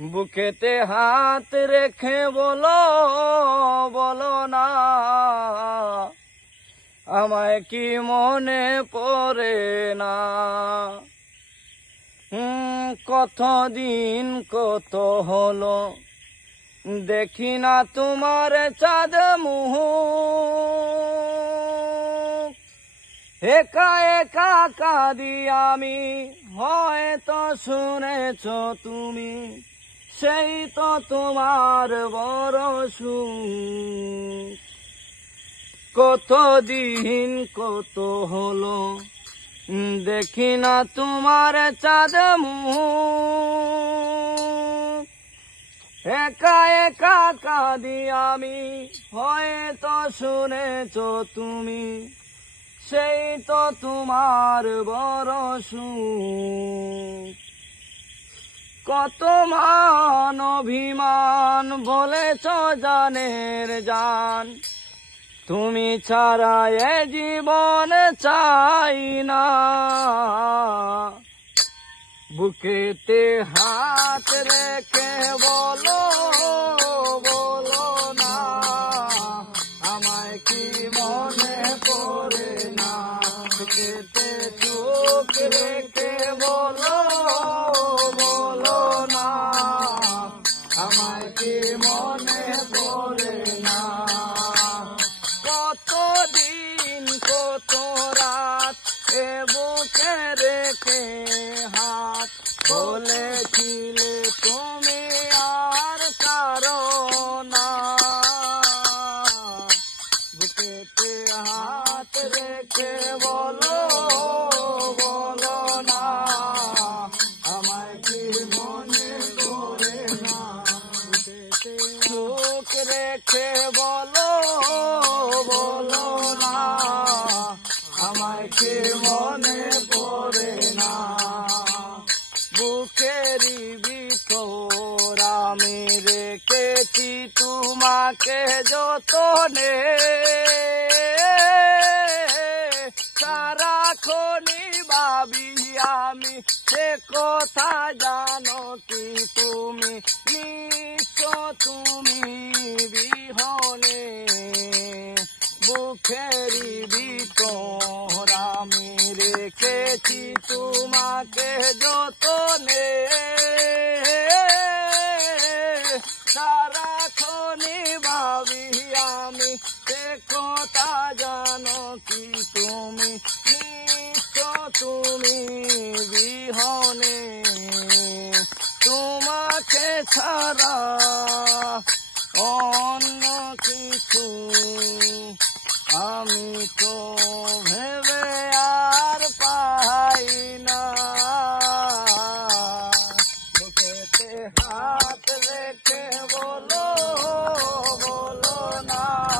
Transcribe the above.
বুকেতে হাত রেখে বলো বলো না। আমায় কি মনে পড়ে না? কতদিন কত হলো? দেখি না তোমার চাঁদ মুহ একা একা কাঁদি আমি, হয়তো শুনেছ তুমি। সেই তো তোমার বড় কত কতদিন কত হলো, দেখি না তোমার চাঁদ একা একা কাঁদি আমি, হয়তো শুনেছ তুমি, সেই তো তোমার বড় সুখ কত মান অভিমান বলেছ জানের জান। তুমি ছাড়া এ জীবন চাই না। বুকেতে হাত রেখে বলো বলো না। আমায় কি মনে পড়ে না? বুকেতে চোখ রেখে মনে পড়ে না। কতদিন রেখে হাত বলেছিলে তুমি চোখ রেখে বলো বলো না। আমায় কি মনে পড়ে না? বুকেরই ভিতর আমি রেখেছি তোমাকে যতনে। সারাক্ষণই ভাবি আমি সে কথা জানো কি তুমি নিশ্চ তুমি বিহনে, বুকেরই ভিতর আমি রেখেছি তোমাকে যতনে। সারাক্ষণই ভাবি আমি সে কথা জানো কি তুমি নিশ্চ তুমি বিহনে। তোমাকে ছাড়া অন্য কিছু? আমি তো